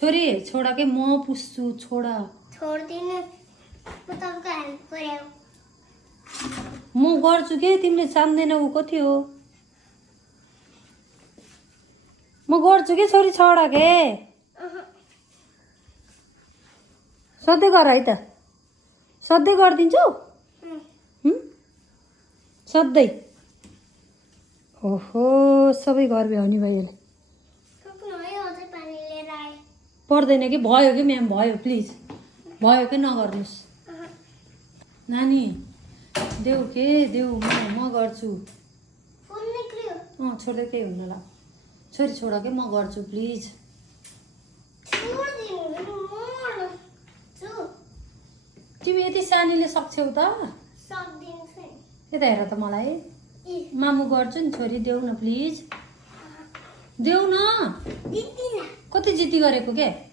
छोरी छोडा के म पुस्छु छोडा छोड्दिनु म तपाईँको हेल्प गऱ्यो म गर्छु के तिमीले जान्दैनौ ऊ कति हो म गर्छु के छोरी छोडा के सधैँ गर है त सधैँ गरिदिन्छु सधैँ ओहो सबै घर भ्याउने भयो पर्दैन कि भयो कि म्याम भयो प्लिज भयो कि नगर्नुहोस् नानी देऊ के देऊ म गर्छु छोड्दै केही हुन्न ल छोरी छोड के म गर्छु प्लिज तिमी यति सानीले सक्छौ त यता हेर त मलाई मामु गर्छु नि छोरी देऊ न प्लिज देऊ न कति जिद्दी गरेको के